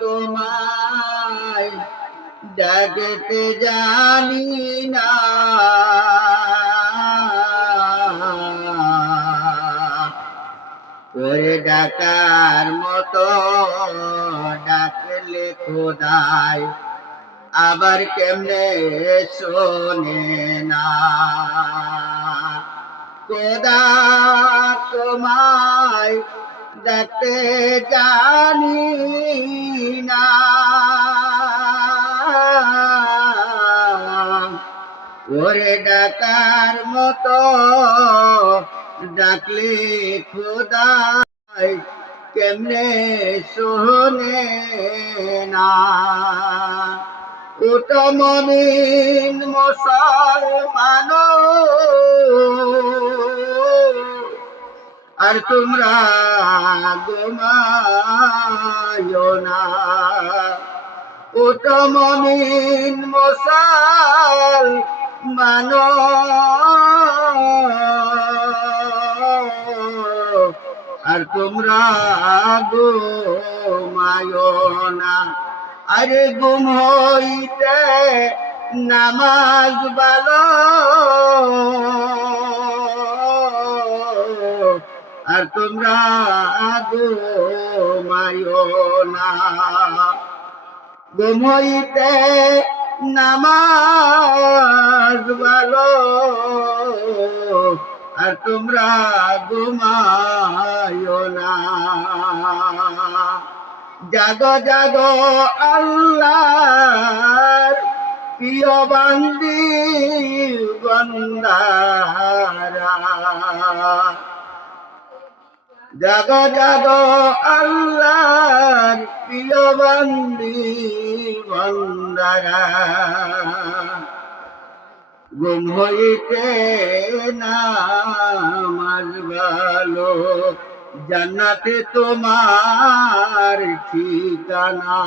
তোমায় ডাকতে জানি না, তোরে ডাকার মতো ডাকলে খোদাই আবার কেমনে শোনে না। খোদা তোমায় ডাকতে জানি না, ওরে ডাকার মতো ডাকলে খোদাই কেমনে শোনে না। ওটা মমিন মুসলমান আর তোমরা ঘুমায়ো না। ওটা মমিন মুসলমান আর তোমরা ঘুমায়ো না। আরে ঘুম হইতে নামাজ ভালো আর তোমরা ঘুমায়ো না। ঘুম হইতে নামাজ ভালো আর তোমরা ঘুমায়ো না। জাগো জাগো আল্লাহর প্রিয় বান্দি বান্দারা, জাগো জাগো আল্লাহর প্রিয় বান্দি বান্দারা, ঘুম হইতে নামাজ ভালো জান্নাতে তোমার ঠিকানা।